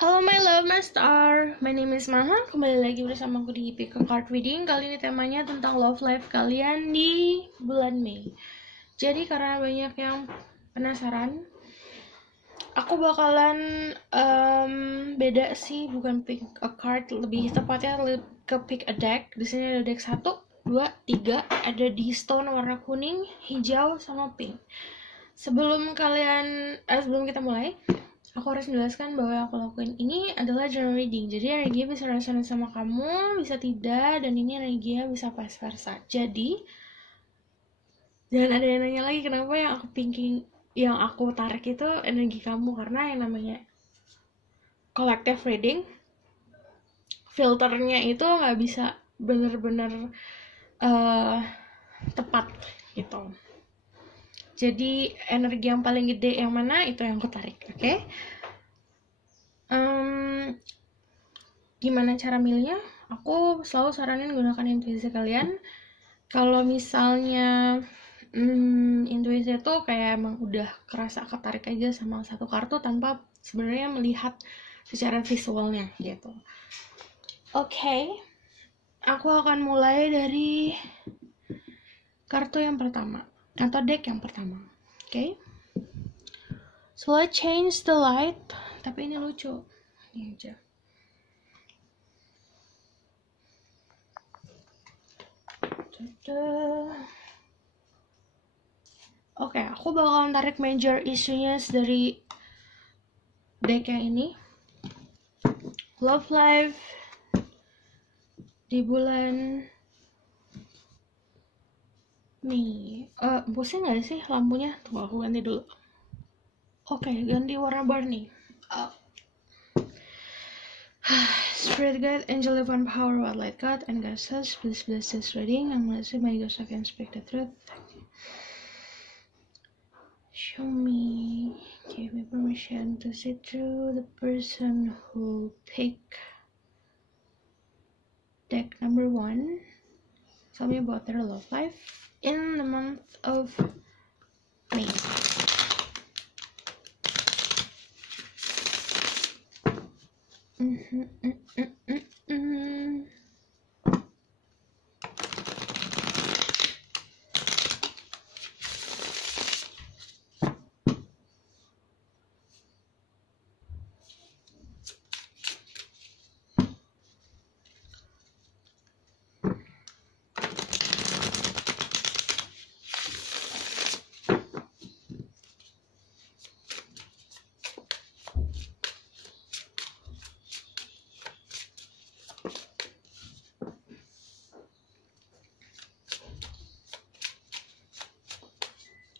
Halo my love, my star. My name is Maha. Kembali lagi bersama aku di Pick a Card Reading. Kali ini temanya tentang love life kalian di bulan Mei. Jadi karena banyak yang penasaran, aku bakalan beda sih, bukan pick a card, lebih tepatnya ke pick a deck. Di sini ada deck 1, 2, 3, ada di stone warna kuning, hijau, sama pink. Sebelum kita mulai, aku harus menjelaskan bahwa yang aku lakuin ini adalah general reading. Jadi energi bisa resonate sama kamu, bisa tidak, dan ini energi bisa vice versa. Jadi jangan ada yang nanya lagi kenapa yang aku tarik itu energi kamu, karena yang namanya collective reading, filternya itu nggak bisa bener-bener tepat gitu. Jadi energi yang paling gede yang mana itu yang aku tarik, oke? Gimana cara milihnya? Aku selalu saranin gunakan intuisi kalian. Kalau misalnya intuisi itu kayak emang udah kerasa ketarik aja sama satu kartu tanpa sebenarnya melihat secara visualnya gitu. Oke. Aku akan mulai dari kartu yang pertama atau deck yang pertama. Oke. So let's change the light. Tapi ini lucu. Ini aja. Oke, aku bakalan tarik major isunya dari deck yang ini. Love life di bulan Mei. Pusing gak sih lampunya? Tunggu aku ganti dulu. Oke, ganti warna Barney. Spirit guide, angel divine power, what light God, and God says, please bless this reading. I'm gonna say my God so I can speak the truth. Show me, give me permission to see through the person who picked deck number 1. Tell me about their love life in the month of May.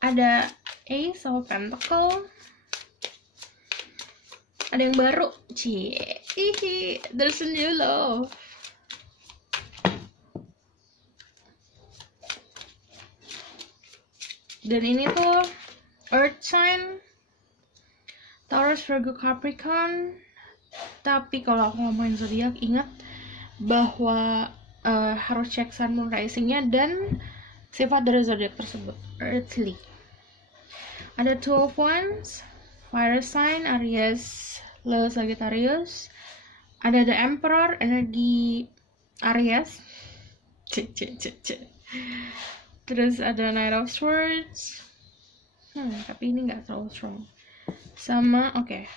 Ada Ace of Pentacle. Ada yang baru. There's a new love. Dan ini tuh Earth sign, Taurus, Virgo, Capricorn. Tapi kalau aku ngomongin zodiak, ingat bahwa harus cek sun, moon, risingnya dan sifat dari zodiak tersebut, earthly. Ada Two of Wands, fire sign, Aries, Leo, Sagittarius. Ada The Emperor, energi Aries. Terus ada Knight of Swords. Tapi ini nggak terlalu strong. Sama, oke.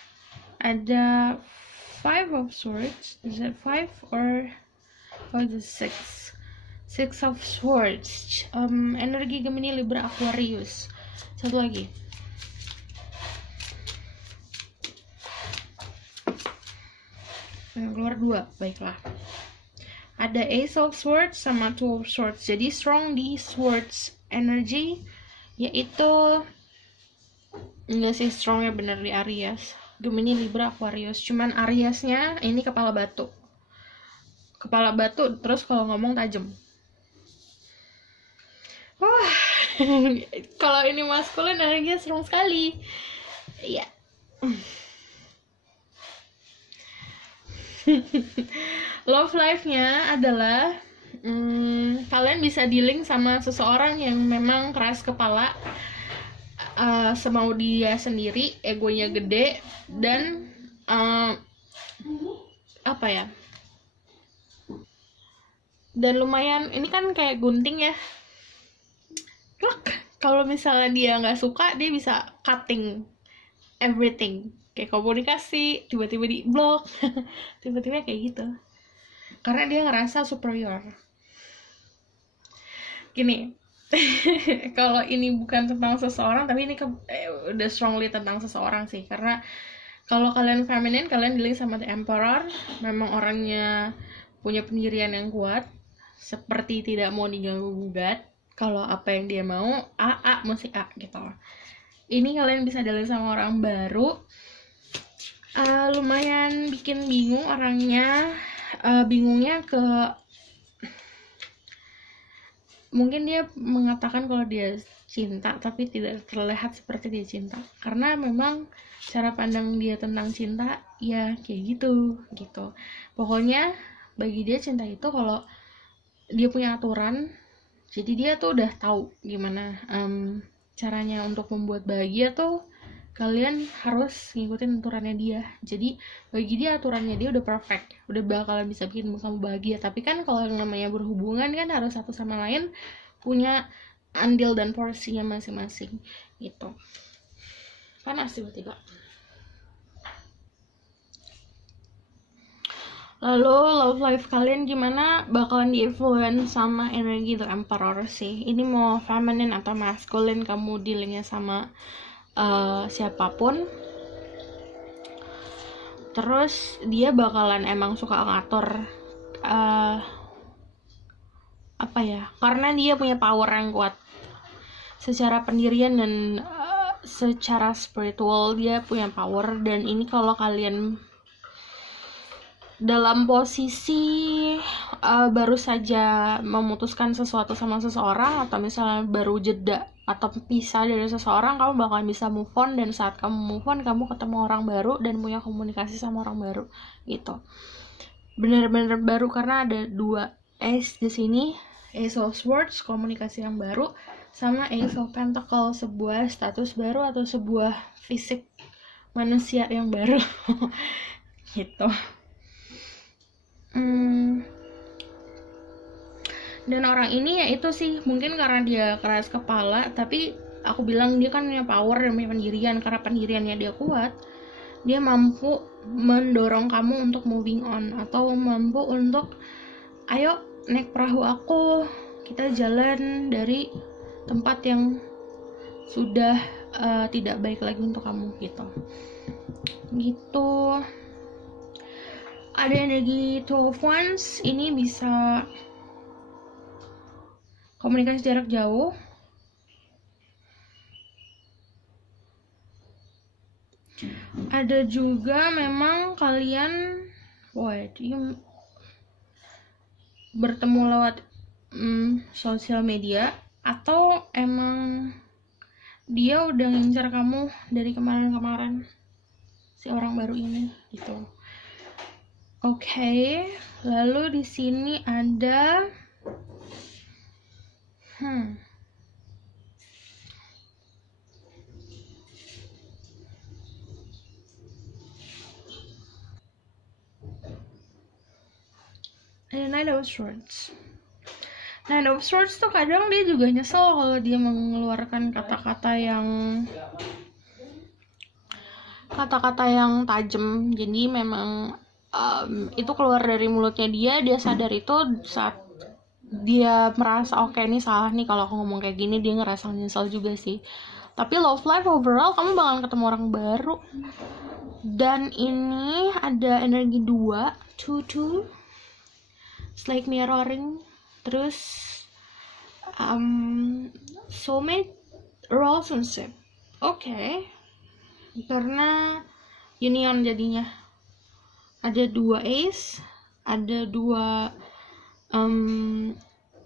Ada Five of Swords. Is it 5 or is it 6? 6 of Swords. Energi Gemini, Libra, Aquarius. Satu lagi. Keluar 2, baiklah. Ada Ace of Swords sama Two of Swords. Jadi strong di Swords energy, yaitu ini sih strongnya bener di Aries, Gemini, Libra, Aquarius. Cuman Ariesnya ini kepala batu. Kepala batu terus kalau ngomong tajam. Wah, kalau ini maskulin energinya strong sekali. Iya. Love life-nya adalah kalian bisa dealing sama seseorang yang memang keras kepala, semau dia sendiri, egonya gede, dan apa ya, dan lumayan ini kan kayak gunting ya, kalau misalnya dia nggak suka dia bisa cutting everything, kayak komunikasi tiba-tiba di blok tiba-tiba kayak gitu karena dia ngerasa superior. Gini, kalau ini bukan tentang seseorang tapi ini udah strongly tentang seseorang sih, karena kalau kalian feminine, kalian dealing sama the emperor, memang orangnya punya pendirian yang kuat, seperti tidak mau diganggu gugat. Kalau apa yang dia mau A mesti A gitu. Ini kalian bisa dealing sama orang baru, lumayan bikin bingung orangnya. Bingungnya ke mungkin dia mengatakan kalau dia cinta tapi tidak terlihat seperti dia cinta, karena memang cara pandang dia tentang cinta ya kayak gitu. Pokoknya bagi dia cinta itu kalau dia punya aturan, jadi dia tuh udah tahu gimana caranya untuk membuat bahagia tuh kalian harus ngikutin aturannya dia. Jadi bagi dia aturannya dia udah perfect, udah bakalan bisa bikin kamu bahagia. Tapi kan kalau yang namanya berhubungan kan harus satu sama lain punya andil dan porsinya masing-masing gitu. Panas tiba-tiba. Lalu love life kalian gimana, bakalan di-influence sama energi the emperor sih. Ini mau feminine atau masculine kamu dealingnya sama siapapun, terus dia bakalan emang suka ngatur apa ya, karena dia punya power yang kuat secara pendirian dan secara spiritual dia punya power. Dan ini kalau kalian dalam posisi baru saja memutuskan sesuatu sama seseorang, atau misalnya baru jeda atau pisah dari seseorang, kamu bakalan bisa move on. Dan saat kamu move on, kamu ketemu orang baru dan punya komunikasi sama orang baru gitu, bener-bener baru, karena ada dua ace di sini, Ace of Swords komunikasi yang baru, sama Ace of Pentacles sebuah status baru atau sebuah fisik manusia yang baru gitu. Dan orang ini ya itu sih, mungkin karena dia keras kepala, tapi aku bilang dia kan punya power dan punya pendirian. Karena pendiriannya dia kuat, dia mampu mendorong kamu untuk moving on, atau mampu untuk ayo naik perahu aku, kita jalan dari tempat yang sudah tidak baik lagi untuk kamu gitu. Ada energi 12 Wands, ini bisa komunikasi jarak jauh, ada juga memang kalian bertemu lewat sosial media, atau emang dia udah ngincar kamu dari kemarin-kemarin, si orang baru ini gitu. Oke, lalu di sini ada Knight of Swords. Knight of Swords tuh kadang dia juga nyesel kalau dia mengeluarkan kata-kata yang tajam. Jadi memang itu keluar dari mulutnya dia sadar itu saat dia merasa oke, ini salah nih kalau aku ngomong kayak gini. Dia ngerasa nyesel juga sih. Tapi love life overall kamu bakalan ketemu orang baru. Dan ini ada energi 2, 2 it's like mirroring. Terus soulmate relationship. Oke. Karena union jadinya. Ada 2 ace, ada 2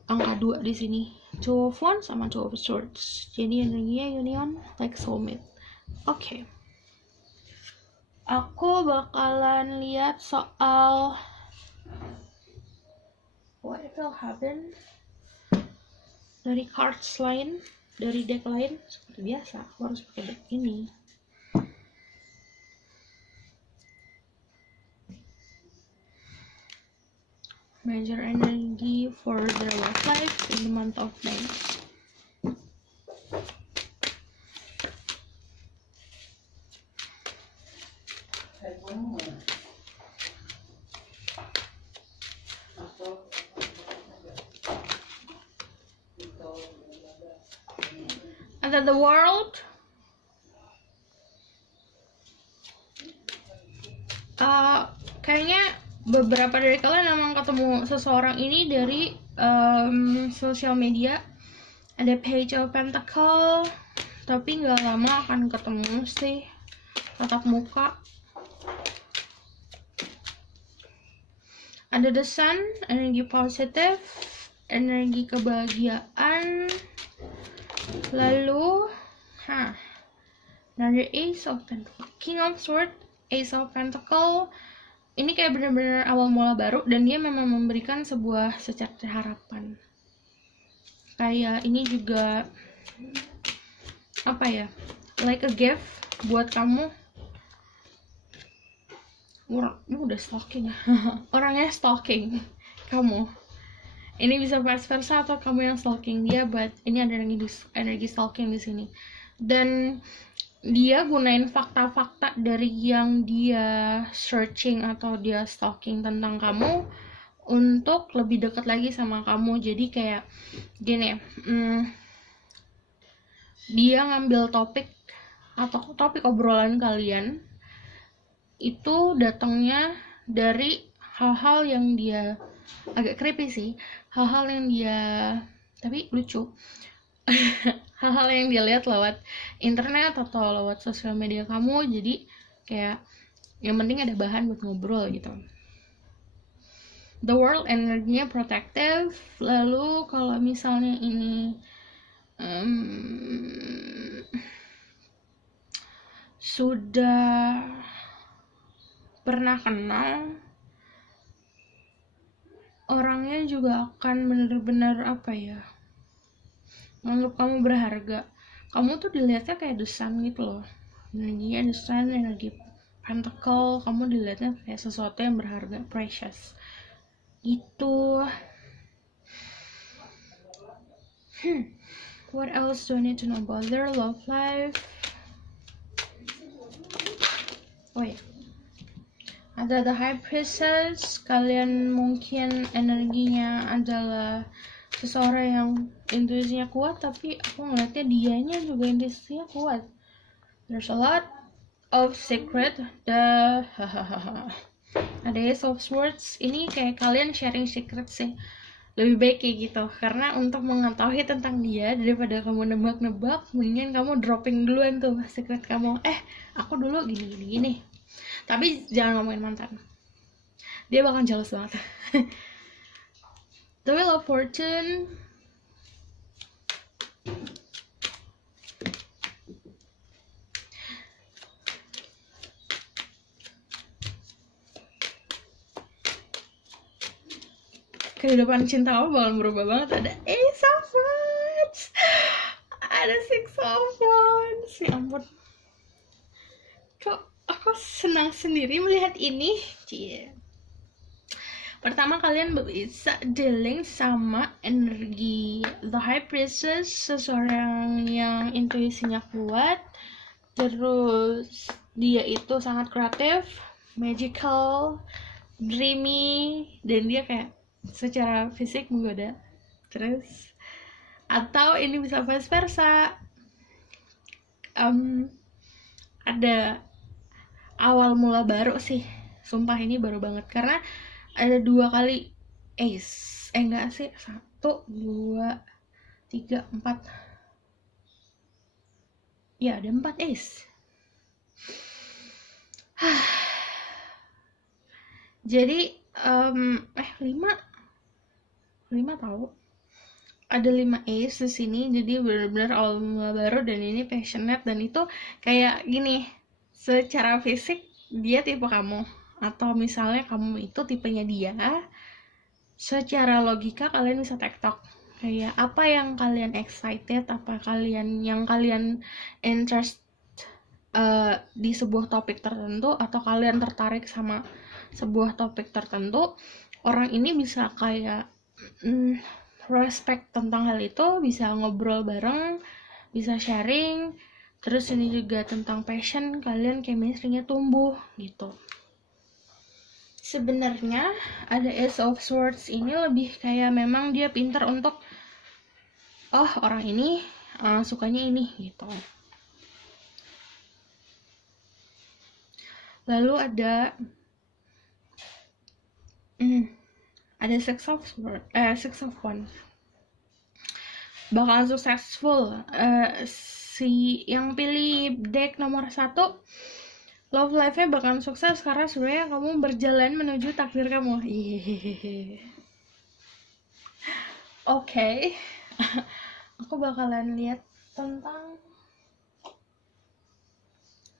angka 2 di sini. 2 of Wands sama 2 of Swords. Jadi energinya union like soulmate. Oke. Aku bakalan lihat soal what will happen dari cards lain, dari deck lain. Seperti biasa, aku harus pakai deck ini. major energy for their love life in the month of May. Under the world, kayaknya beberapa dari kalian emang ketemu seseorang ini dari sosial media. Ada Page of Pentacle, tapi nggak lama akan ketemu sih, tatap muka. Ada The Sun, energi positif, energi kebahagiaan. Lalu another Ace of Pentacle, King of Swords, Ace of Pentacle. Ini kayak benar-benar awal mula baru, dan dia memang memberikan sebuah secerca harapan. Kayak ini juga apa ya, like a gift buat kamu. Udah stalking. Orangnya stalking kamu. Ini bisa vice versa atau kamu yang stalking dia, but ini ada energi stalking di sini. Dan dia gunain fakta-fakta dari yang dia searching atau dia stalking tentang kamu untuk lebih dekat lagi sama kamu. Jadi kayak gini, dia ngambil topik atau topik obrolan kalian itu datangnya dari hal-hal yang dia agak creepy sih, hal-hal yang dia tapi lucu. Hal-hal yang dia lihat lewat internet atau lewat sosial media kamu. Jadi kayak yang penting ada bahan buat ngobrol gitu. The World energinya protective. Lalu kalau misalnya ini sudah pernah kenal, orangnya juga akan benar-benar apa ya, menganggap kamu berharga. Kamu tuh dilihatnya kayak The Sun gitu loh, energinya The Sun, energi Pentacle. Kamu dilihatnya kayak sesuatu yang berharga, precious gitu. What else do I need to know about their love life? Oh ya, ada The High Priestess. Kalian mungkin energinya adalah seseorang yang intuisinya kuat, tapi aku ngeliatnya dianya juga intuisinya kuat. There's a lot of secret. Ada Ace of Swords. Ini kayak kalian sharing secret sih, lebih baik kayak gitu, karena untuk mengetahui tentang dia daripada kamu nebak-nebak, mendingan kamu dropping duluan tuh secret kamu. Aku dulu gini. Tapi jangan ngomongin mantan, dia bakal jealous banget. The Wheel of Fortune. Kehidupan cinta kamu bakal berubah banget. Ada Ace of Wands, ada Six of Wands. Ya ampun, kok aku senang sendiri melihat ini. Pertama, kalian bisa dealing sama energi The High Priestess, seseorang yang intuisinya kuat, terus dia itu sangat kreatif, magical, dreamy, dan dia kayak secara fisik menggoda. Terus atau ini bisa vice versa, ada awal mula baru sih. Sumpah ini baru banget, karena ada 2 kali Ace. Enggak sih, 1, 2, 3, 4. Ya, ada 4 Ace. Jadi 5 tahu. Ada 5 Ace di sini. Jadi benar-benar awal mula baru, dan ini passionate, dan itu kayak gini, secara fisik dia tipe kamu, atau misalnya kamu itu tipenya dia. Secara logika kalian bisa tektok kayak apa yang kalian excited, apa yang kalian interest di sebuah topik tertentu, atau kalian tertarik sama sebuah topik tertentu. orang ini bisa kayak respect tentang hal itu, bisa ngobrol bareng, bisa sharing. Terus ini juga tentang passion, kalian chemistry-nya tumbuh gitu. Sebenarnya ada Ace of Swords ini lebih kayak memang dia pintar untuk orang ini sukanya ini gitu. Lalu ada Six of Wands. Bakalan successful. Si yang pilih deck nomor 1, love life-nya bakalan sukses karena sebenarnya kamu berjalan menuju takdir kamu. Oke. Aku bakalan lihat tentang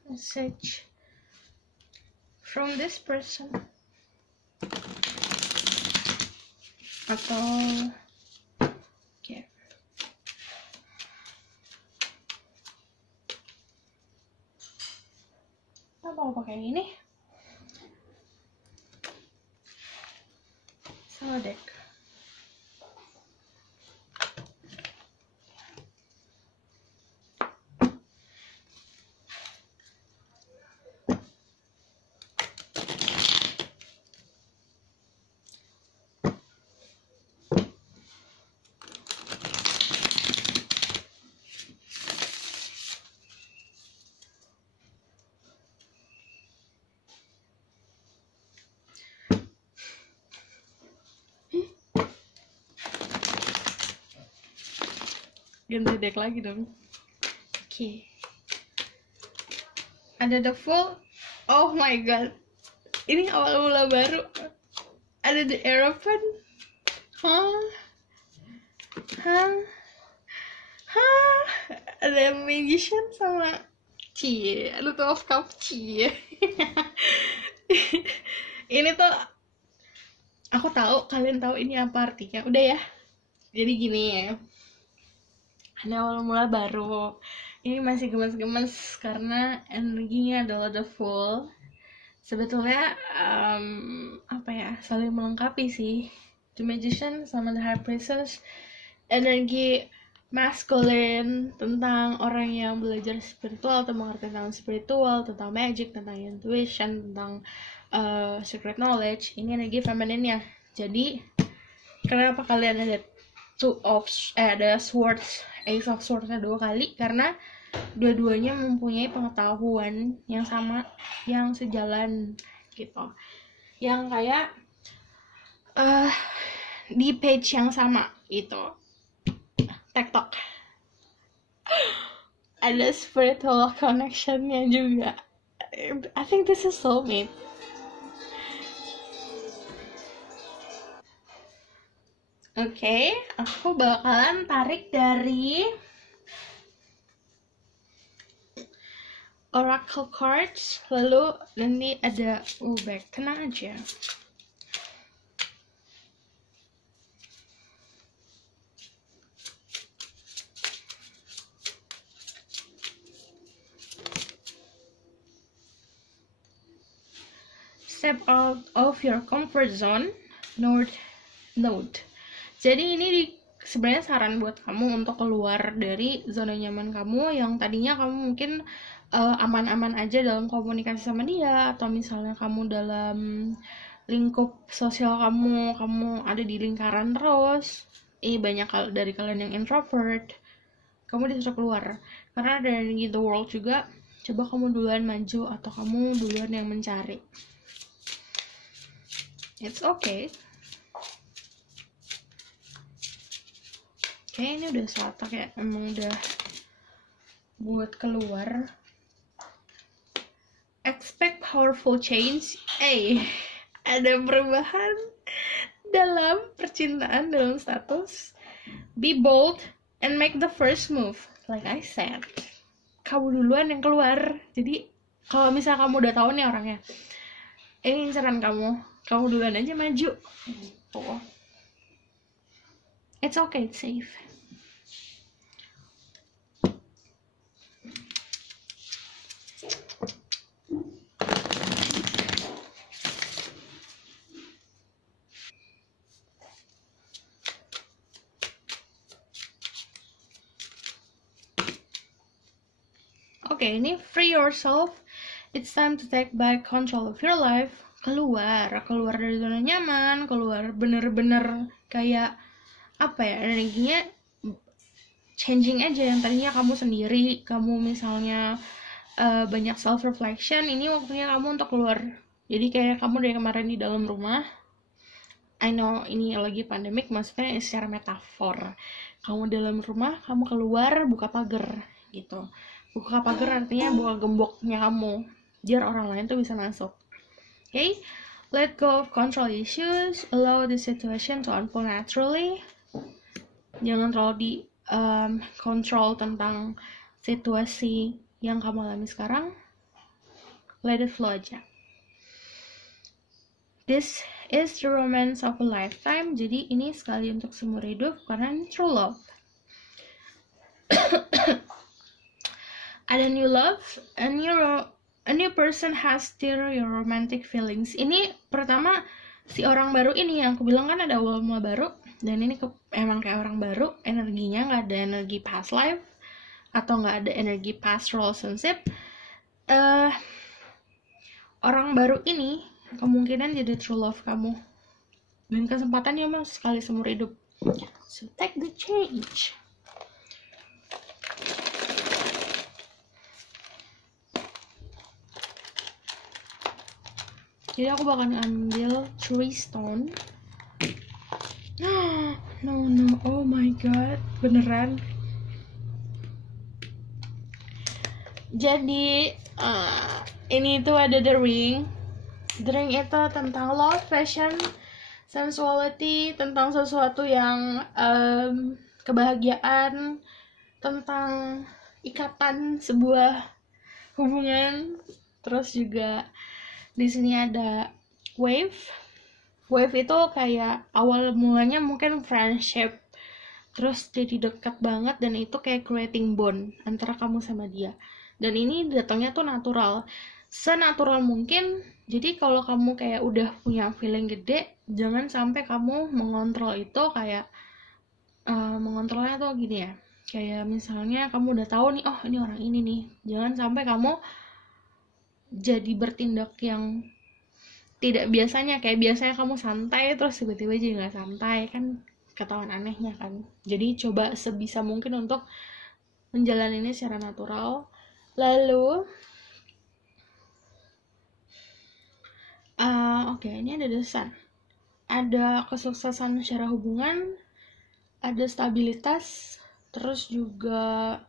message from this person. Atau mau pakai ini sama deck. Ganti deck lagi dong. Oke. Ada The Fool. Oh my god. Ini awal mula baru. Ada The Aeroplane. Ada Magician sama Aduh, tuh of cup Ini tuh aku tahu kalian tahu ini apa artinya. Udah ya. Jadi gini ya. Ada awal mula baru. Ini masih gemes-gemes karena energinya adalah The Fool. Sebetulnya saling melengkapi sih. The Magician sama The High Priestess, energi masculine tentang orang yang belajar spiritual atau mengerti tentang spiritual, tentang magic, tentang intuition, tentang secret knowledge. Ini energi femininnya. Jadi kenapa kalian ada ada swords, Ace of Swords-nya 2 kali? Karena dua-duanya mempunyai pengetahuan yang sama, yang sejalan gitu, yang kayak di page yang sama gitu. TikTok ada spiritual connection-nya juga. I think this is soulmate. Oke, aku bakalan tarik dari Oracle cards, lalu nanti ada back. Tenang aja. Step out of your comfort zone. Note. Jadi ini sebenarnya saran buat kamu untuk keluar dari zona nyaman kamu yang tadinya kamu mungkin aman-aman aja dalam komunikasi sama dia, atau misalnya kamu dalam lingkup sosial kamu ada di lingkaran terus. Banyak dari kalian yang introvert, kamu disuruh keluar karena ada energi the world juga. Coba kamu duluan maju atau kamu duluan yang mencari. It's okay. Ini udah saatnya kayak emang udah buat keluar. Expect powerful change. Ada perubahan dalam percintaan, dalam status. Be bold and make the first move. Like I said, kamu duluan yang keluar. Jadi kalau misal kamu udah tahu nih orangnya, ini inceran kamu duluan aja maju. It's okay, it's safe. Oke, ini free yourself. It's time to take back control of your life. Keluar dari zona nyaman, keluar bener-bener kayak apa ya, energinya changing aja. Yang tadinya kamu sendiri, kamu misalnya banyak self reflection, ini waktunya kamu untuk keluar. Jadi kayak kamu dari kemarin di dalam rumah, I know ini lagi pandemik, maksudnya secara metafor. Kamu dalam rumah, kamu keluar, buka pagar gitu. Buka pagar artinya buka gemboknya kamu, biar orang lain tuh bisa masuk. Okay? Let go of control issues, allow the situation to unfold naturally. Jangan terlalu di control tentang situasi yang kamu alami sekarang. Let it flow aja. This is the romance of a lifetime. Jadi ini sekali untuk seumur hidup karena ini true love. Ada new love, a new person has stir your romantic feelings. Ini pertama si orang baru ini yang aku bilang kan ada awal mula baru, dan ini emang kayak orang baru, energinya nggak ada energi past life atau nggak ada energi past relationship. Orang baru ini kemungkinan jadi true love kamu, dan kesempatannya emang sekali seumur hidup. So take the change. Jadi aku bakal ambil 3 stone. No, oh my god, beneran. Jadi ini tuh ada the ring. The ring itu tentang love, passion, sensuality, tentang sesuatu yang kebahagiaan, tentang ikatan sebuah hubungan. Terus juga di sini ada wave. Wave itu kayak awal mulanya mungkin friendship, terus jadi dekat banget, dan itu kayak creating bond antara kamu sama dia. Dan ini datangnya tuh natural, senatural mungkin. Jadi kalau kamu kayak udah punya feeling gede, jangan sampai kamu mengontrol itu. Kayak mengontrolnya tuh gini ya, kayak misalnya kamu udah tahu nih, oh ini orang ini nih, jangan sampai kamu jadi bertindak yang tidak biasanya. Kayak biasanya kamu santai terus tiba-tiba jadi nggak santai, kan ketahuan anehnya kan. Jadi coba sebisa mungkin untuk menjalani ini secara natural. Lalu oke, ini ada desan, ada kesuksesan secara hubungan, ada stabilitas, terus juga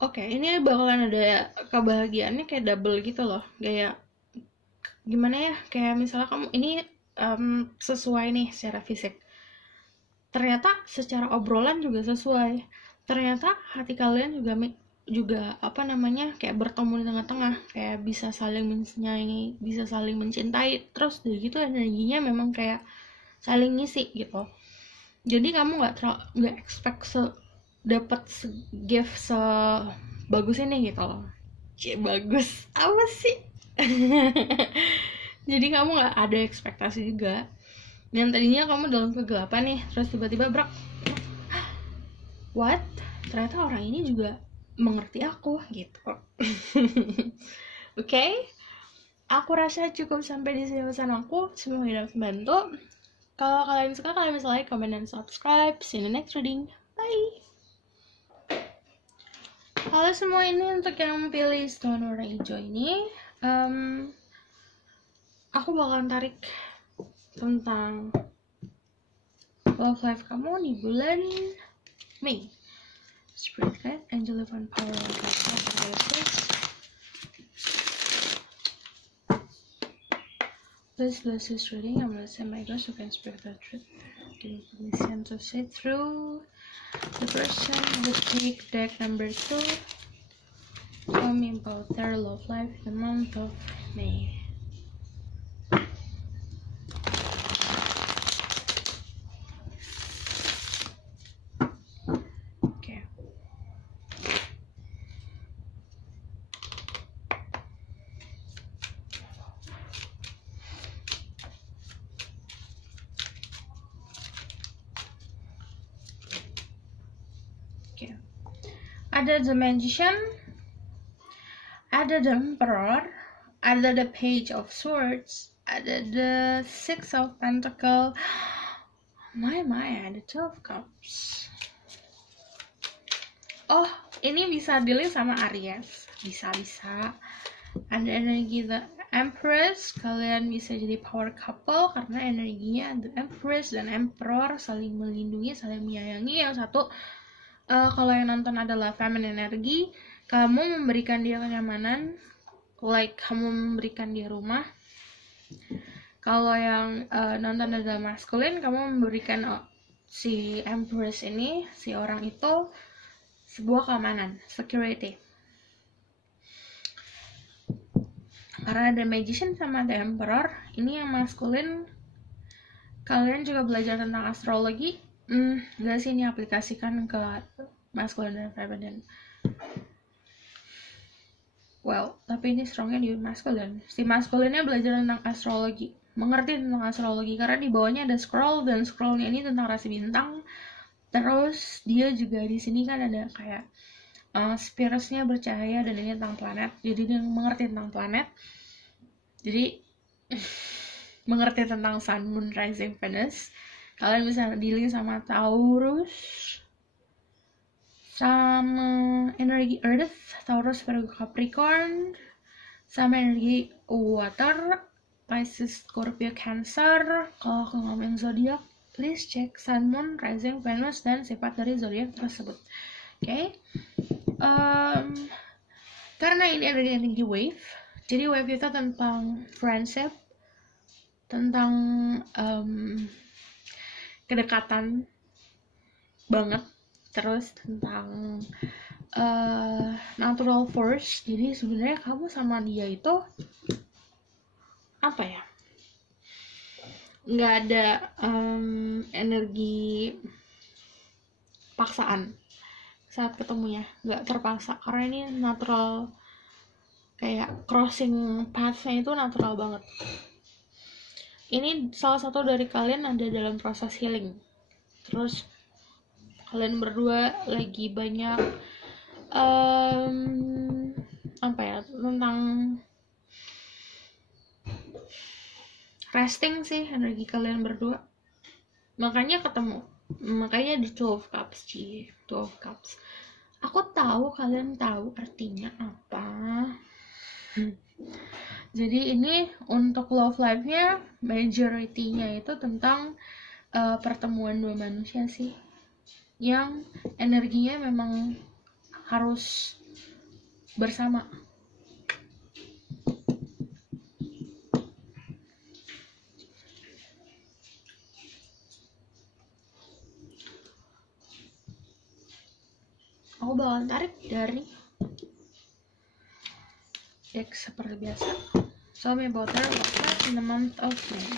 oke, ini bakalan ada kebahagiaannya kayak double gitu loh. Kayak gimana ya, kayak misalnya kamu ini sesuai nih secara fisik, ternyata secara obrolan juga sesuai, ternyata hati kalian juga apa namanya, kayak bertemu di tengah-tengah, kayak bisa saling menyayangi, bisa saling mencintai. Terus dari gitu energinya memang kayak saling ngisi gitu. Jadi kamu nggak expect dapat gift sebagus ini gitu loh. Bagus apa sih? Jadi kamu nggak ada ekspektasi juga. Yang tadinya kamu dalam kegelapan nih, terus tiba-tiba brak, what? Ternyata orang ini juga mengerti aku gitu. Oke? Aku rasa cukup sampai di sini pesan aku. Semoga dapat membantu. Kalau kalian suka, kalian bisa like, comment, dan subscribe. See you in the next reading. Bye! Halo semua, ini untuk yang pilih stone warna hijau ini, aku bakalan tarik tentang love life kamu di bulan Mei. Spirit guide, angel of power, please bless this reading. I'm gonna send my ghost who can speak the truth. Give me permission to see through the person who take deck number 2. Tell me about their love life in the month of May. Okay. ada the Magician, ada the Emperor, ada the Page of Swords, ada the Six of Pentacles, my ada 12 Cups. Oh, ini bisa dealing sama Aries, bisa. Ada energi the Empress, kalian bisa jadi power couple karena energinya the Empress dan Emperor saling melindungi, saling menyayangi. Yang satu, kalau yang nonton adalah feminine energi, kamu memberikan dia kenyamanan, like kamu memberikan dia rumah. Kalau yang nonton adalah masculine, kamu memberikan si Empress ini, si orang itu, sebuah keamanan, security. Karena ada Magician sama ada Emperor, ini yang maskulin. Kalian juga belajar tentang astrologi. Enggak sih, ini aplikasikan ke maskulin dan feminine. Well, tapi ini strongnya di maskulin. Si maskulinnya belajar tentang astrologi, mengerti tentang astrologi, karena di bawahnya ada scroll, dan scrollnya ini tentang rasi bintang. Terus dia juga di sini kan ada kayak spiritsnya bercahaya, dan ini tentang planet. Jadi dia mengerti tentang planet. Jadi mengerti tentang Sun, Moon, Rising, Venus. Kalian bisa dealing sama Taurus, sama energi Earth, Taurus, Virgo, Capricorn, sama energi Water, Pisces, Scorpio, Cancer. Kalau aku ngomongin zodiak, please cek Sun, Moon, Rising, Venus, dan sifat dari zodiak tersebut. Oke? Karena ini energi wave, jadi wave itu tentang friendship, tentang kedekatan banget, terus tentang natural force. Jadi sebenarnya kamu sama dia itu apa ya? Nggak ada energi paksaan saat ketemunya, nggak terpaksa, karena ini natural. Kayak crossing path-nya itu natural banget. Ini salah satu dari kalian ada dalam proses healing. Terus kalian berdua lagi banyak tentang resting sih energi kalian berdua. Makanya ketemu. Makanya di 12 Cups, 12 Cups. Aku tahu kalian tahu artinya apa. Jadi ini untuk love life-nya majority-nya itu tentang pertemuan dua manusia sih, yang energinya memang harus bersama. Aku bakalan tarik dari deck seperti biasa. Tell me about her in the month of May.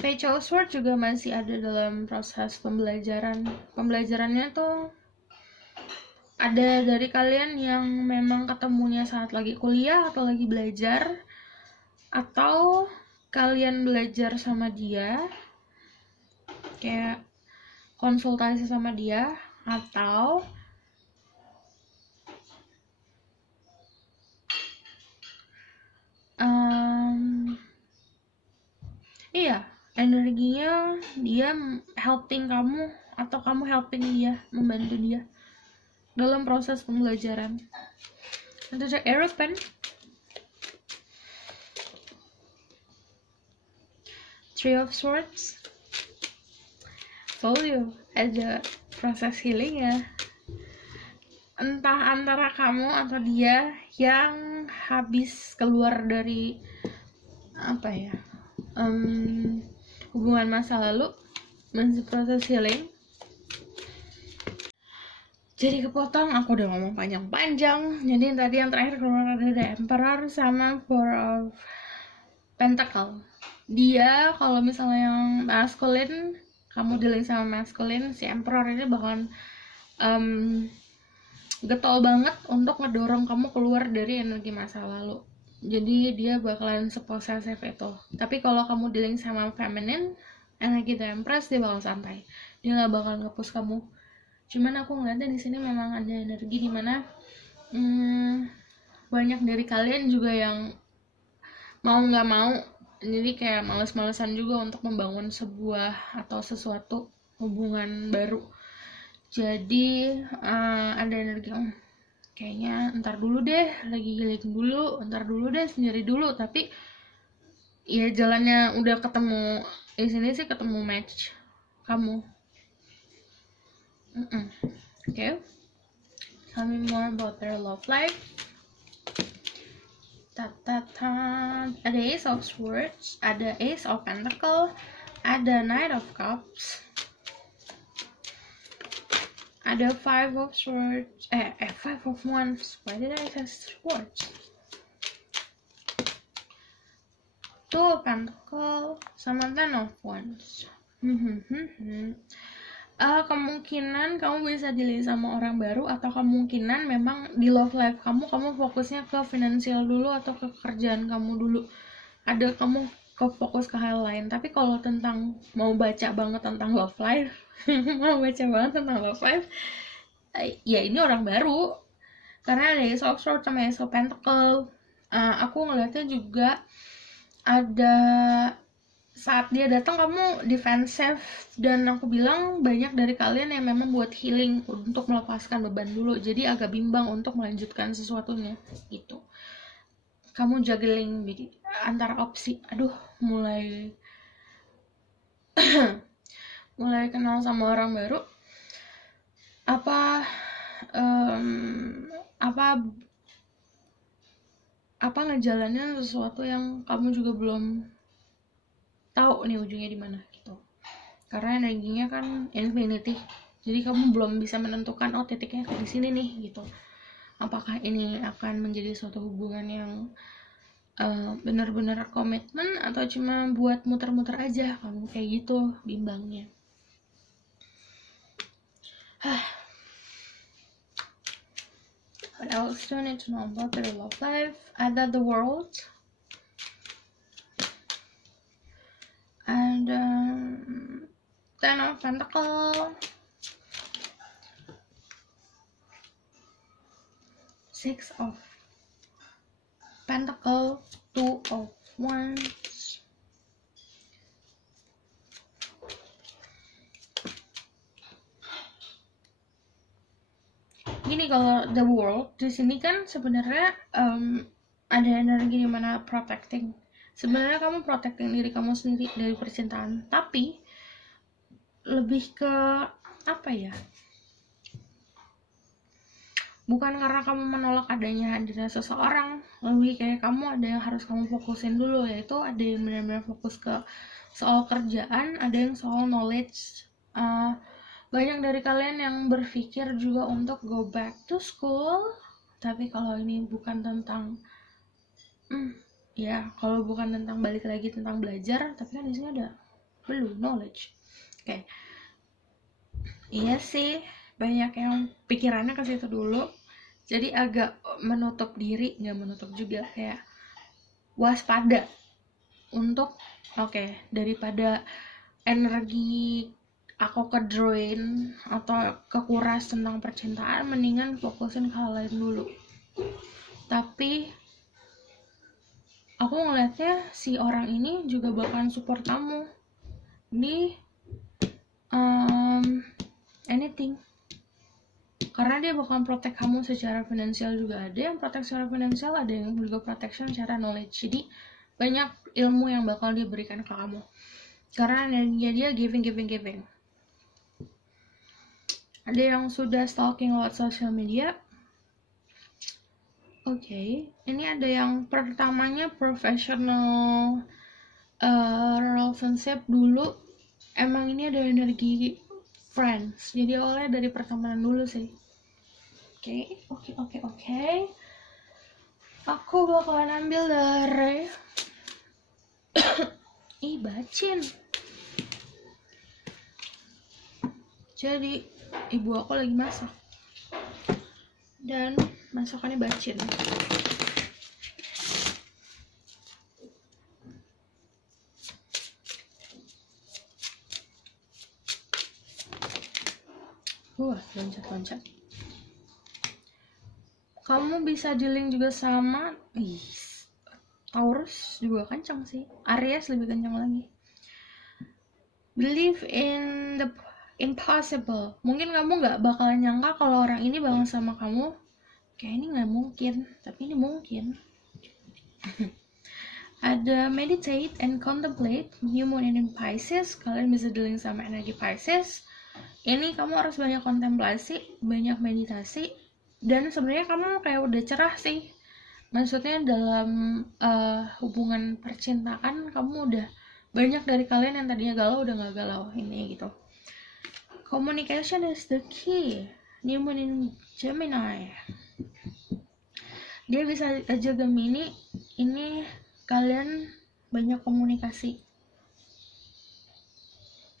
Page of Swords juga masih ada dalam proses pembelajaran. Pembelajarannya tuh ada dari kalian yang memang ketemunya saat lagi kuliah atau lagi belajar, atau kalian belajar sama dia, kayak konsultasi sama dia, atau energinya dia helping kamu atau kamu helping dia, membantu dia dalam proses pembelajaran. Untuk cek Aeropen, Three of Swords, told you, ada proses healing ya, entah antara kamu atau dia yang habis keluar dari hubungan masa lalu, masih proses healing. Jadi kepotong, aku udah ngomong panjang-panjang. Jadi tadi yang terakhir keluar ada The Emperor sama Four of Pentacles. Dia kalau misalnya yang masculine, kamu dealing sama masculine, si Emperor ini bakalan getol banget untuk ngedorong kamu keluar dari energi masa lalu. Jadi dia bakalan seposesif itu. Tapi kalau kamu dealing sama feminine, Energi The Empress, dia bakal santai, dia nggak bakal nge-push kamu. Cuman aku ngeliatnya di sini memang ada energi dimana banyak dari kalian juga yang mau nggak mau, jadi kayak males-malesan juga untuk membangun sebuah atau sesuatu hubungan baru. Jadi ada energi kayaknya ntar dulu deh, lagi healing dulu, ntar dulu deh, sendiri dulu. Tapi ya jalannya udah ketemu di sini sih, ketemu match kamu. Okay, tell me more about their love life. Ada Ace of Swords, ada Ace of Pentacle, ada Knight of Cups, ada Five of Swords, Five of Wands. Why did I say Swords? Two of Pentacle sama Ten of Wands. Kemungkinan kamu bisa dilihat sama orang baru, atau kemungkinan memang di love life kamu fokusnya ke finansial dulu atau ke kerjaan kamu dulu. Ada kamu ke fokus ke hal lain. Tapi kalau tentang mau baca banget tentang love life, ya ini orang baru. Karena ada Ace of Swords sama Ace of Pentacle. Aku ngeliatnya juga ada saat dia datang kamu defensive, dan aku bilang banyak dari kalian yang memang buat healing untuk melepaskan beban dulu, jadi agak bimbang untuk melanjutkan sesuatunya gitu. Kamu juggling antara opsi, mulai mulai kenal sama orang baru, apa ngejalanin sesuatu yang kamu juga belum tahu nih ujungnya di mana gitu. Karena energinya kan infinity, jadi kamu belum bisa menentukan titiknya kayak di sini nih gitu. Apakah ini akan menjadi suatu hubungan yang benar-benar komitmen atau cuma buat muter-muter aja, kamu kayak gitu bimbangnya. What else do you need to know about their love life? Ada the World, and Ten of Pentacle, Six of Pentacle, Two of Wands, gini. Kalau the World di sini kan sebenarnya ada energi dimana protecting. Sebenarnya kamu protecting diri kamu sendiri dari percintaan, tapi lebih ke apa ya? Bukan karena kamu menolak adanya hadirnya seseorang, lebih kayak kamu ada yang harus kamu fokusin dulu, yaitu ada yang benar-benar fokus ke soal kerjaan, ada yang soal knowledge. Banyak dari kalian yang berpikir juga untuk go back to school, tapi kalau ini bukan tentang kalau bukan tentang balik lagi tentang belajar, tapi kan di sini ada belum knowledge. Oke. Iya sih, banyak yang pikirannya ke situ dulu, jadi agak menutup diri, nggak menutup juga, kayak waspada untuk daripada energi aku ke drain atau kekuras tentang percintaan, mendingan fokusin ke hal lain dulu. Tapi aku ngeliatnya si orang ini juga bakalan support kamu di anything, karena dia bakalan protect kamu secara finansial juga. Ada yang protect secara finansial, ada yang juga protection secara knowledge. Jadi banyak ilmu yang bakal dia berikan ke kamu, karena dia giving. Ada yang sudah stalking lewat social media. Ini ada yang pertamanya professional relationship dulu. Emang ini ada energi friends, jadi awalnya dari pertemanan dulu sih. Oke. Aku bakalan ambil dari bacin. Jadi ibu aku lagi masak, dan masakannya bacin. loncat-loncat. Kamu bisa dealing juga sama Taurus, juga kencang sih. Aries lebih kencang lagi. Believe in the impossible. Mungkin kamu nggak bakalan nyangka kalau orang ini bakal sama kamu. Kayak ini nggak mungkin, tapi ini mungkin. Ada meditate and contemplate, new moon in Pisces. Kalian bisa dealing sama energi Pisces. Ini kamu harus banyak kontemplasi, banyak meditasi, dan sebenarnya kamu kayak udah cerah sih. Maksudnya dalam hubungan percintaan kamu udah banyak dari kalian yang tadinya galau udah nggak galau ini gitu. Communication is the key. New moon in Gemini. Dia bisa aja Gemini. Ini kalian banyak komunikasi.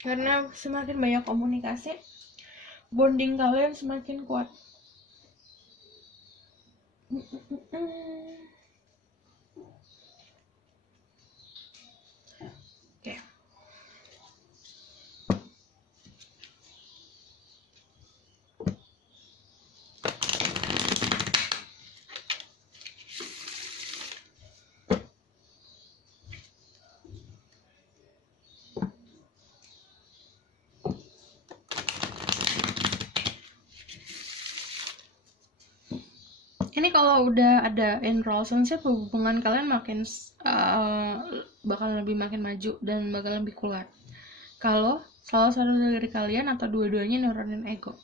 Karena semakin banyak komunikasi, bonding kalian semakin kuat. Oke. Ini kalau udah ada in relationship, hubungan kalian makin bakal lebih makin maju dan bakal lebih kuat. Kalau salah satu dari kalian atau dua-duanya nurunin ego.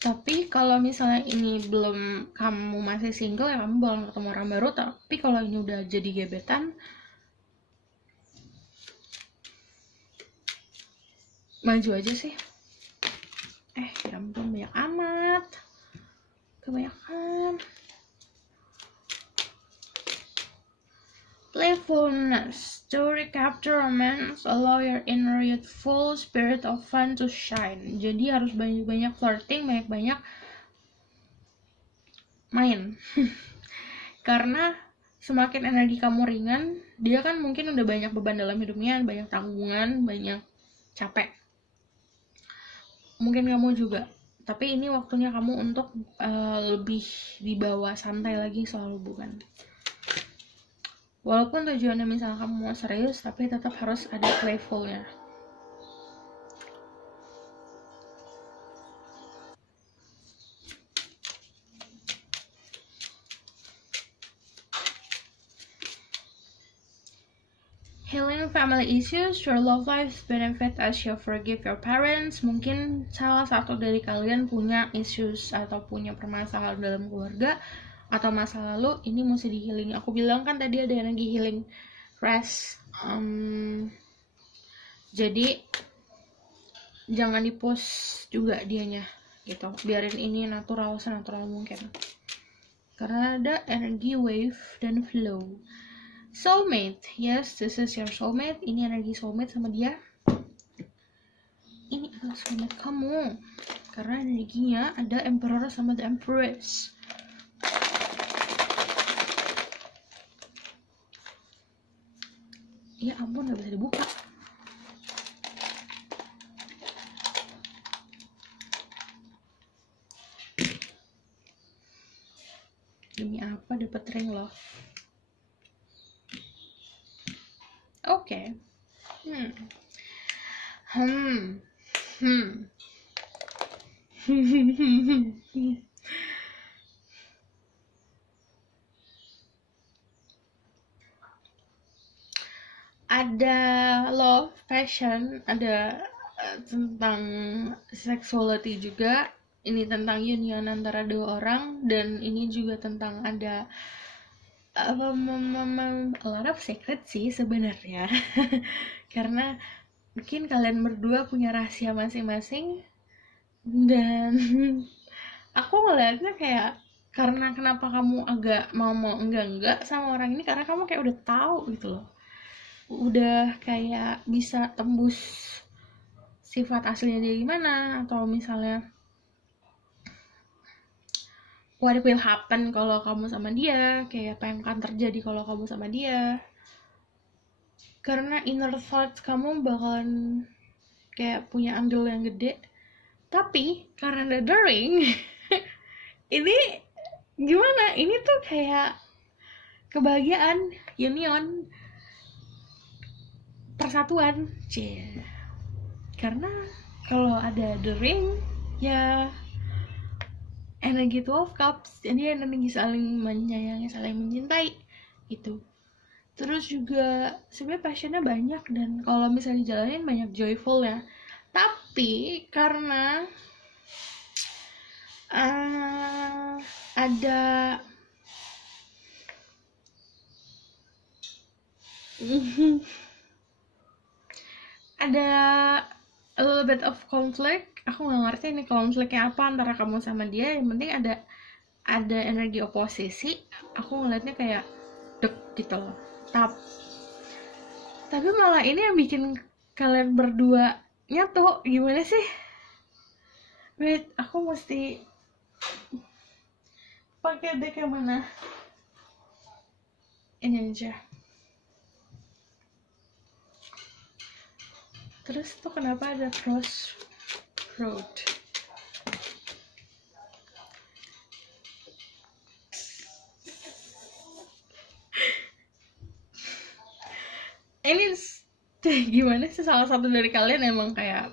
Tapi kalau misalnya ini belum, kamu masih single ya kamu bakal ketemu orang baru. Tapi kalau ini udah jadi gebetan, maju aja sih. Ya ampun, banyak amat, kebanyakan. Playfulness, to recapture romance, allow your inner youthful spirit of fun to shine. Jadi harus banyak-banyak flirting, banyak-banyak main. Karena semakin energi kamu ringan, dia kan mungkin udah banyak beban dalam hidupnya, banyak tanggungan, banyak capek. Mungkin kamu juga, tapi ini waktunya kamu untuk lebih dibawa santai lagi soal hubungan. Walaupun tujuannya misalnya kamu mau serius, tapi tetap harus ada playfulnya. Healing family issues, your love life benefit as you forgive your parents. Mungkin salah satu dari kalian punya issues atau punya permasalahan dalam keluarga atau masa lalu, ini mesti di healing. Aku bilang kan tadi ada energi healing, rest. Jadi jangan di-push juga dianya gitu. Biarin ini natural, senatural mungkin. Karena ada energi wave dan flow. Soulmate, yes, this is your soulmate. Ini energi soulmate sama dia. Ini adalah soulmate kamu. Karena energinya ada Emperor sama the Empress. Ya ampun, gak bisa dibuka. Demi apa dapat ring love? Oke. Ada love, passion, ada tentang sexuality juga. Ini tentang union antara dua orang, dan ini juga tentang ada a lot of secret sih sebenarnya. Karena mungkin kalian berdua punya rahasia masing-masing, dan aku ngeliatnya kayak, karena kenapa kamu agak mau enggak sama orang ini, karena kamu kayak udah tahu gitu loh, udah kayak bisa tembus sifat aslinya dia gimana, atau misalnya what will happen kalau kamu sama dia, kayak apa yang akan terjadi kalau kamu sama dia. Karena inner thoughts kamu bakalan kayak punya andil yang gede. Tapi karena ada the ring ini gimana, ini tuh kayak kebahagiaan, union, persatuan, karena kalau ada the ring ya energi 12 cups, jadi energi saling menyayangi, saling mencintai gitu. Terus juga sebenarnya passionnya banyak, dan kalau misalnya dijalanin banyak joyful ya. Tapi karena ada ada a little bit of conflict. Aku nggak ngerti ini konfliknya apa antara kamu sama dia. Yang penting ada energi oposisi. Aku ngeliatnya kayak dek gitu loh. Tapi malah ini yang bikin kalian berdua nyatu. Gimana sih? Wait, aku mesti pakai deck yang mana? Ini aja. Terus tuh kenapa ada crossroad? Ini gimana sih, salah satu dari kalian emang kayak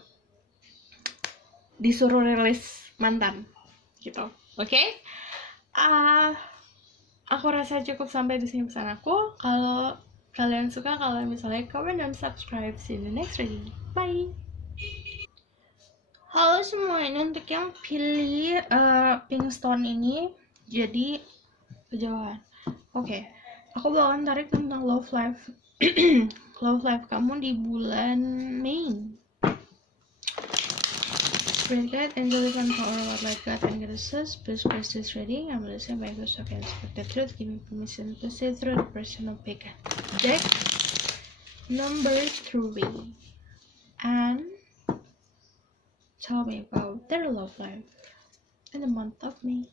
disuruh rilis mantan gitu. Oke? Aku rasa cukup sampai di sini pesan aku. Kalau kalian suka, kalau misalnya comment dan subscribe. See you in the next reading. Bye. Halo semua, ini untuk yang pilih pink stone ini jadi kejauhan. Oke. Aku bakalan tarik tentang love life love life kamu di bulan Mei. Spirit guide, angel divine power, what light God and goddesses, please close this reading. I'm listening by those who can speak the truth. Give me permission to say through the personal pick deck number 3 and tell me about their love life in the month of May.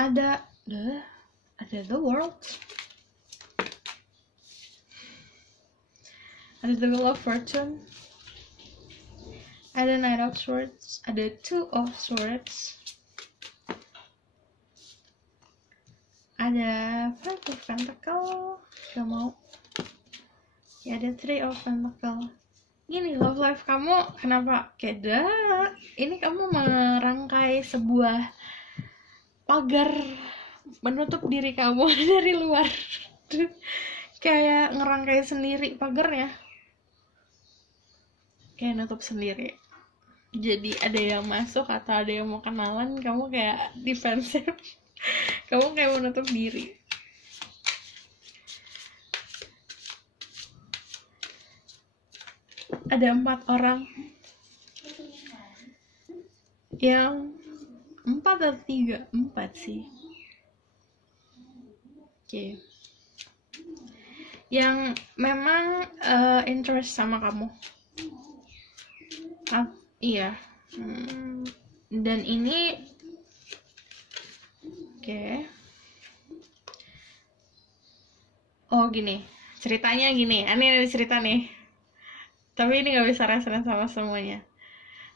Ada the world, ada the wheel of fortune, ada knight of swords, ada two of swords, ada five of pentacle, gak mau ya, ada three of pentacle. Gini, love life kamu kenapa keda? Ini kamu merangkai sebuah pagar menutup diri kamu dari luar. Kayak ngerangkai sendiri pagarnya, kayak nutup sendiri. Jadi ada yang masuk atau ada yang mau kenalan, kamu kayak defensif. Kamu kayak menutup diri. Ada 4 orang yang 4 atau 3? 4 sih. Oke. Yang memang interest sama kamu. Iya. Dan ini oke. Oh gini, ceritanya gini. Ini ada cerita nih. Tapi ini gak bisa resonate sama semuanya.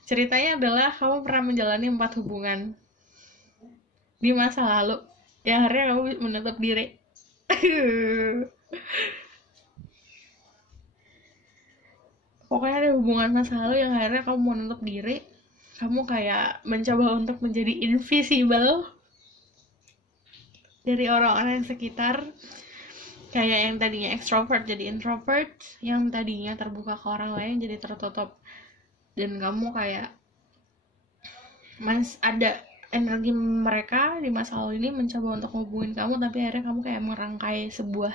Ceritanya adalah kamu pernah menjalani 4 hubungan di masa lalu yang akhirnya kamu menutup diri. Pokoknya ada hubungan masa lalu yang akhirnya kamu menutup diri. Kamu kayak mencoba untuk menjadi invisible dari orang-orang yang sekitar. Kayak yang tadinya extrovert jadi introvert, yang tadinya terbuka ke orang lain jadi tertutup. Dan kamu kayak ada energi mereka di masa lalu ini mencoba untuk menghubungin kamu, tapi akhirnya kamu kayak merangkai sebuah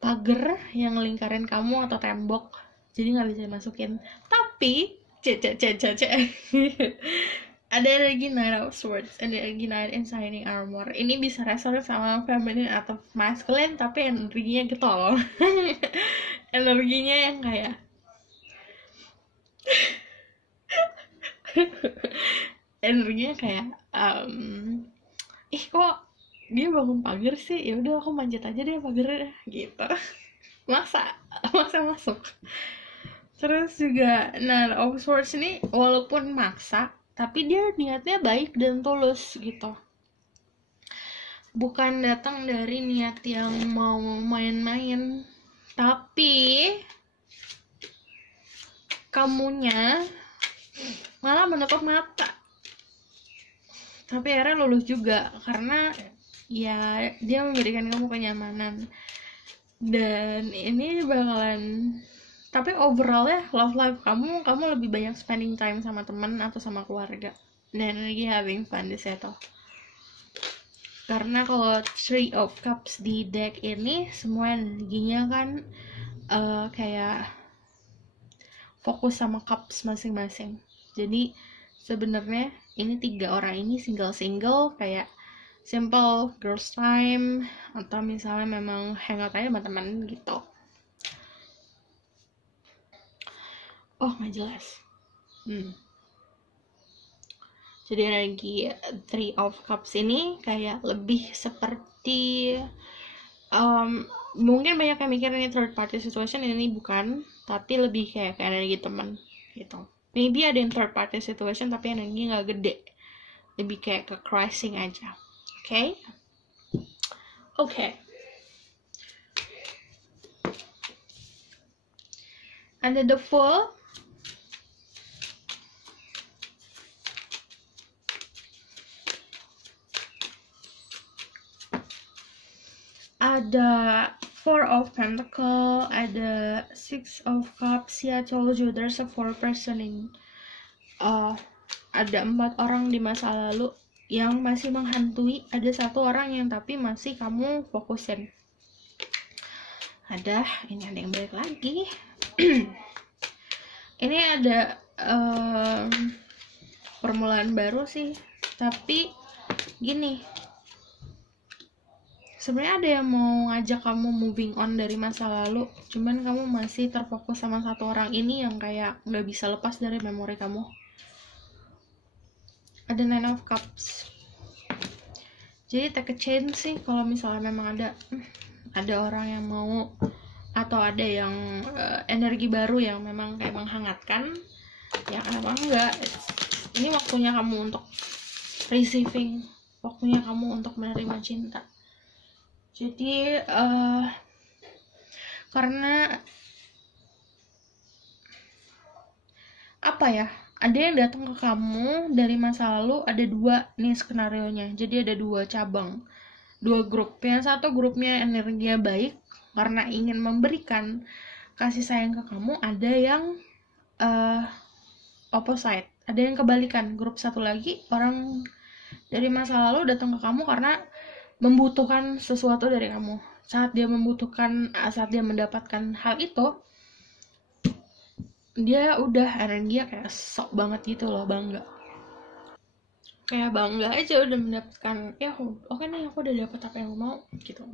pagar yang lingkarin kamu atau tembok, jadi nggak bisa dimasukin. Tapi ada energi Knight of Swords, ada energi Knight in Shining Armor. Ini bisa resonate sama feminine atau masculine, tapi energinya gitu loh. Energinya yang kayak energinya kayak kok dia bangun pagar sih, ya udah aku manjat aja deh pagarnya gitu. masa masuk. Terus juga of Swords ini walaupun maksa tapi dia niatnya baik dan tulus gitu, bukan datang dari niat yang mau main-main, tapi kamunya malah menutup mata. Tapi akhirnya lulus juga karena ya dia memberikan kamu kenyamanan. Dan ini bakalan, tapi overall ya love life kamu lebih banyak spending time sama teman atau sama keluarga dan lagi having fun di situ. Karena kalau Three of Cups di deck ini semua energinya kan kayak fokus sama cups masing-masing. Jadi sebenarnya ini 3 orang ini single kayak simple girls time, atau misalnya memang hangout aja sama teman gitu. Oh nggak jelas. Jadi energi Three of Cups ini kayak lebih seperti mungkin banyak yang mikir ini third party situation, ini bukan, tapi lebih kayak energi teman gitu. Maybe ada yang third party situation tapi energi nggak gede, lebih kayak ke crashing aja. Okay. Ada the Fool. Ada Four of Pentacles, ada Six of Cups. Ya, told you there's a 4 person in ada 4 orang di masa lalu yang masih menghantui, ada 1 orang yang tapi masih kamu fokusin. Ini ada yang balik lagi. Ini ada permulaan baru sih, tapi gini, sebenarnya ada yang mau ngajak kamu moving on dari masa lalu, cuman kamu masih terfokus sama 1 orang ini yang kayak nggak bisa lepas dari memori kamu. Ada Nine of Cups. Jadi take a chance sih kalau misalnya memang ada orang yang mau, atau ada yang energi baru yang memang kayak menghangatkan, ya kenapa enggak. Ini waktunya kamu untuk receiving, waktunya kamu untuk menerima cinta. Jadi karena apa ya, ada yang datang ke kamu dari masa lalu, ada 2 nih skenarionya. Jadi ada 2 cabang, 2 grup. Yang satu grupnya energinya baik karena ingin memberikan kasih sayang ke kamu, ada yang opposite, ada yang kebalikan. Grup satu lagi, orang dari masa lalu datang ke kamu karena membutuhkan sesuatu dari kamu. Saat dia membutuhkan, saat dia mendapatkan hal itu, dia udah energinya kayak sok banget gitu loh, bangga. Kayak bangga aja udah mendapatkan, ya oke nih aku udah dapet apa yang aku mau gitu.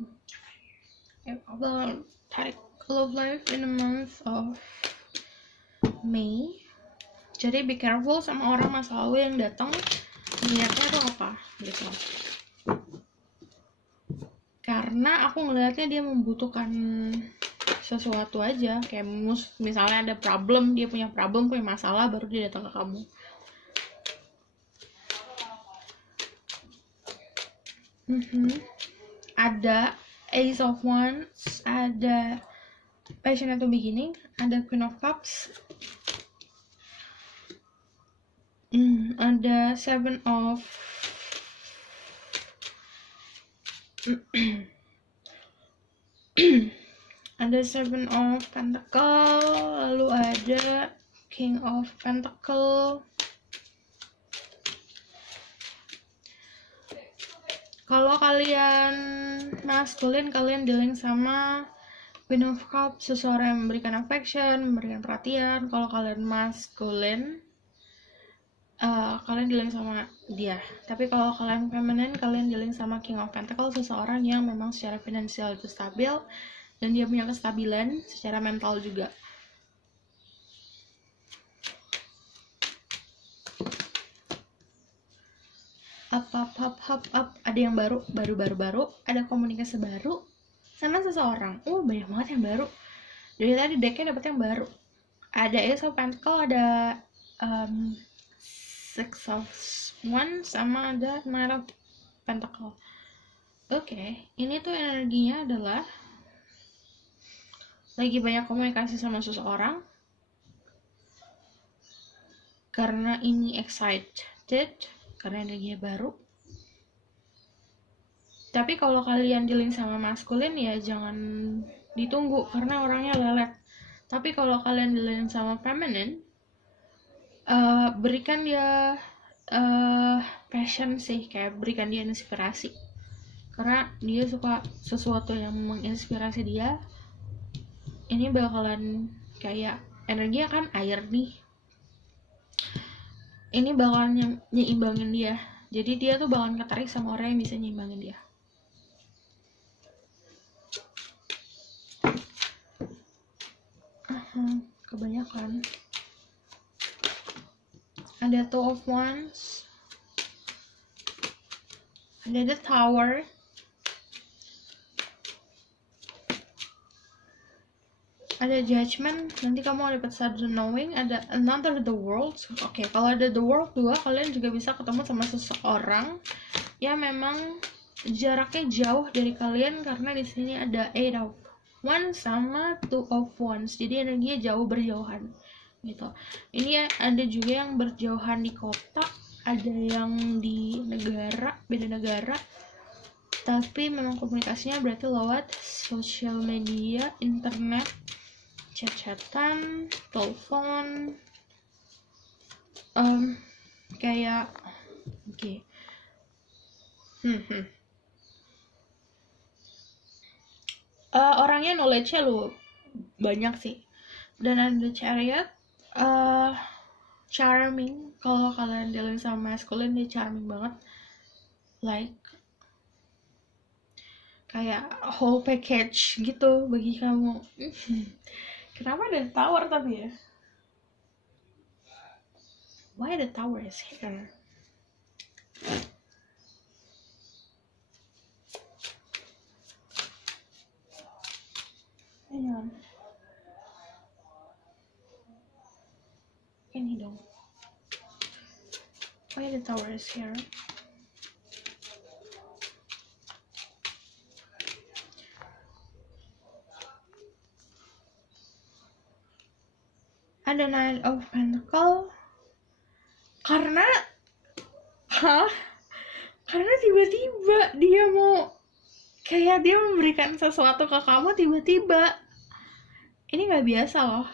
Well, tarik love life in the month of May. Jadi be careful sama orang masa lalu yang datang, niatnya tuh apa gitu. Karena aku ngelihatnya dia membutuhkan sesuatu aja, kayak misalnya ada problem, dia punya masalah, baru dia datang ke kamu. Ada Ace of Wands, ada Passion at the Beginning, ada Queen of Cups, ada Seven of ada Seven of Pentacle, lalu ada King of Pentacle. Kalau kalian maskulin, kalian dealing sama Queen of Cups, seseorang yang memberikan affection, memberikan perhatian. Kalau kalian maskulin, kalian dealing sama dia. Tapi kalau kalian feminine, kalian dealing sama King of Pentacles, seseorang yang memang secara finansial itu stabil dan dia punya kestabilan secara mental juga. up, ada yang baru, ada komunikasi baru sama seseorang. Banyak banget yang baru. Dari tadi decknya dapet yang baru. Ada Ace of Pentacle, ada Six of Wands, sama ada Knight of Pentacle. Oke, ini tuh energinya adalah lagi banyak komunikasi sama seseorang karena ini excited, karena energinya baru. Tapi kalau kalian dealing sama maskulin ya jangan ditunggu karena orangnya lelet. Tapi kalau kalian dealing sama feminine, berikan dia passion sih, kayak berikan dia inspirasi. Karena dia suka sesuatu yang menginspirasi dia. Ini bakalan kayak energinya kan air nih. Ini bakalan nyimbangin dia. Jadi dia tuh bakalan ketarik sama orang yang bisa nyimbangin dia. Kebanyakan. Ada Two of Wands. Ada The Tower. Ada Judgment, nanti kamu dapat sudden knowing. Ada Another The World. Oke, kalau ada The World 2, kalian juga bisa ketemu sama seseorang yang memang jaraknya jauh dari kalian karena di sini ada Eight of Wands sama Two of Wands. Jadi energinya jauh berjauhan gitu. Ini ada juga yang berjauhan di kota, ada yang di negara, beda negara. Tapi memang komunikasinya berarti lewat sosial media, internet, chat-chatan, telepon, kayak oke. Orangnya knowledge-nya lu banyak sih. Dan ada Chariot, charming. Kalau kalian dealing sama masculine, dia charming banget, like kayak whole package gitu bagi kamu. Kenapa ada tower tapi ya? Why the tower is here? Ayan. Ini dong. Why the tower is here? Ada Knight of Pentacle. Karena tiba-tiba dia mau kayak dia memberikan sesuatu ke kamu tiba-tiba. Ini nggak biasa loh.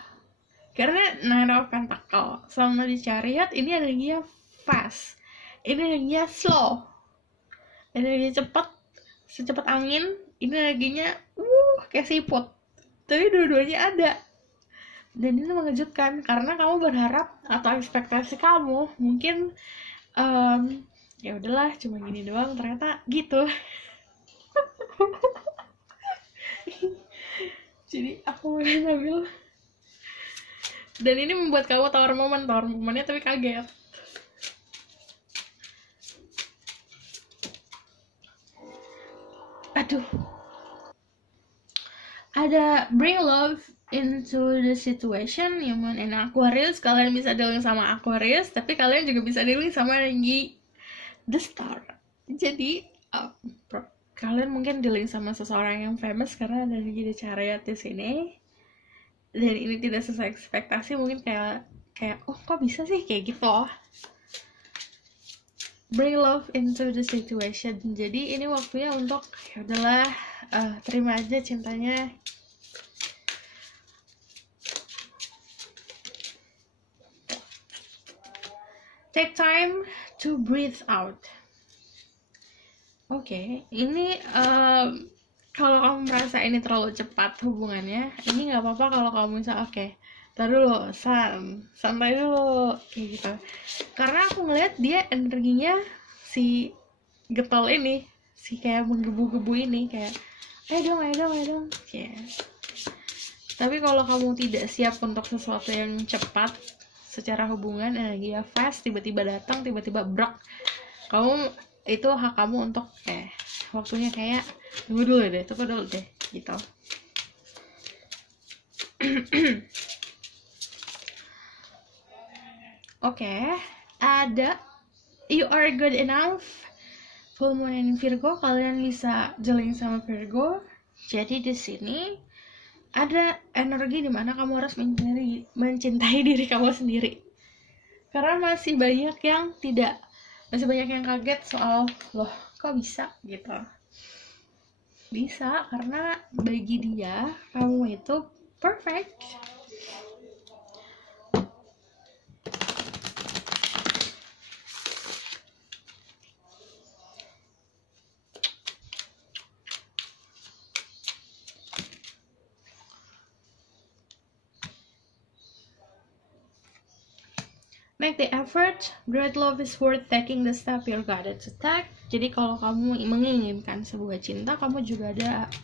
Karena Knight of Pentacle sama di Chariot ini energinya fast, ini energinya slow, energinya cepat, secepat angin. Ini energinya kayak siput. Tapi dua-duanya ada. Dan ini mengejutkan karena kamu berharap atau ekspektasi kamu mungkin ya udahlah cuma gini doang, ternyata gitu. Jadi aku mau ambil. Dan ini membuat kamu tawar momennya tapi kaget. Aduh. Ada bring love into the situation, Human and Aquarius. Kalian bisa dealing sama Aquarius, tapi kalian juga bisa dealing sama energi The Star. Jadi kalian mungkin dealing sama seseorang yang famous karena ada energi The Chariot di sini. Dan ini tidak sesuai ekspektasi, mungkin kayak kok bisa sih kayak gitu. Bring love into the situation. Jadi ini waktunya untuk ya udahlah, terima aja cintanya. Take time to breathe out. Oke, ini kalau kamu merasa ini terlalu cepat hubungannya, ini nggak apa-apa kalau kamu misal tar dulu, santai dulu, kayak gitu. Karena aku ngeliat dia energinya si getol ini, si kayak menggebu-gebu ini, kayak ayo dong, yeah. Tapi kalau kamu tidak siap untuk sesuatu yang cepat secara hubungan, energi fast, tiba-tiba datang, tiba-tiba brak, Kamu itu hak kamu untuk waktunya kayak tunggu dulu deh gitu. Oke, ada you are good enough. Full moon in Virgo, kalian bisa jalan sama Virgo. Jadi di sini ada energi dimana kamu harus mencintai diri kamu sendiri. Karena masih banyak yang kaget soal loh kok bisa gitu. Bisa karena bagi dia kamu itu perfect. Make the effort, great love is worth taking the step you're guided to take. Jadi kalau kamu menginginkan sebuah cinta, kamu juga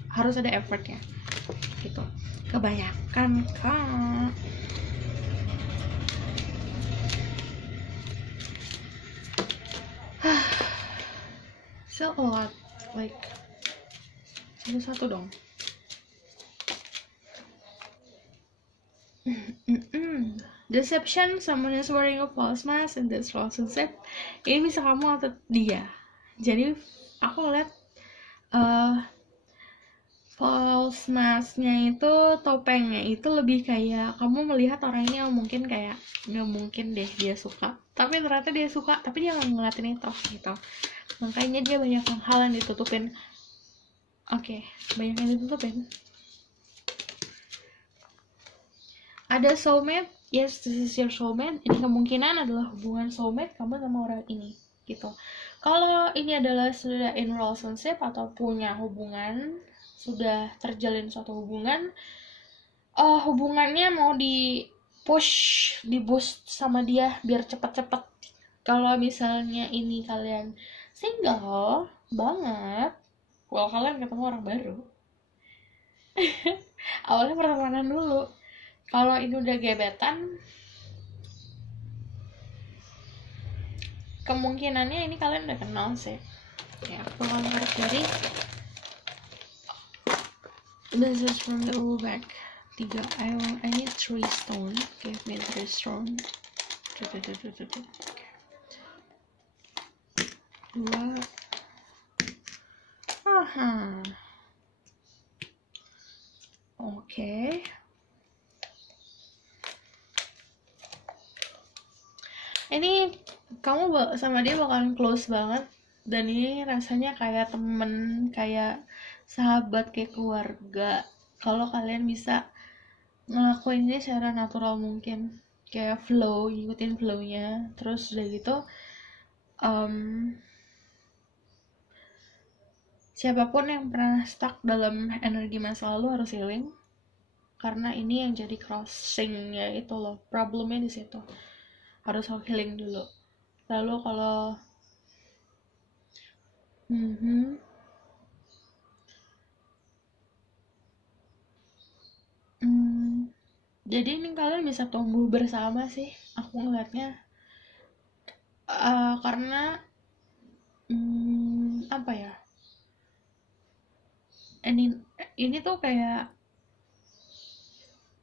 harus ada effortnya gitu. Kebanyakan kak still a lot, like satu dong. Deception, someone is wearing a false mask in this relationship. Ini bisa kamu atau dia. Jadi aku lihat false masknya itu, topengnya itu lebih kayak kamu melihat orang ini mungkin kayak nggak mungkin deh dia suka, tapi ternyata dia suka, tapi dia nggak ngeliatin itu gitu. Makanya dia banyak hal yang ditutupin. Oke, banyak yang ditutupin. Ada soulmate. Yes, this is your soulmate. Ini kemungkinan adalah hubungan soulmate kamu sama orang ini gitu. Kalau ini adalah sudah in relationship atau punya hubungan, sudah terjalin suatu hubungan, hubungannya mau di boost sama dia biar cepet-cepet. Kalau misalnya ini kalian single banget, well kalian ketemu orang baru. Awalnya pertemanan dulu. Kalau ini udah gebetan, kemungkinannya ini kalian udah kenal sih. Ya, aku bakal tarik dari this is from the old back. 3, I need 3 stone. Give me 3 stone. 2. Oke. Ini kamu sama dia bakalan close banget, dan ini rasanya kayak temen, kayak sahabat, kayak keluarga. Kalau kalian bisa ngelakuin ini secara natural mungkin, kayak flow, ngikutin flownya, terus udah gitu siapapun yang pernah stuck dalam energi masa lalu harus healing, karena ini yang jadi crossingnya itu loh, problemnya di situ. Harus healing dulu. Lalu kalau jadi ini kalian bisa tumbuh bersama sih, aku ngeliatnya. Karena apa ya, ini tuh kayak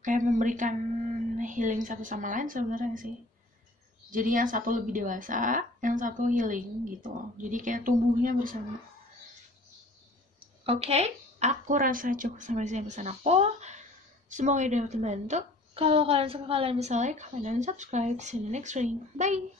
memberikan healing satu sama lain sebenarnya sih. Jadi yang satu lebih dewasa, yang satu healing gitu. Jadi kayak tumbuhnya bersama. Oke, aku rasa cukup sampai sini pesan aku. Semoga dapat membantu. Kalau kalian suka, kalian bisa like, comment, dan subscribe. See you next reading. Bye!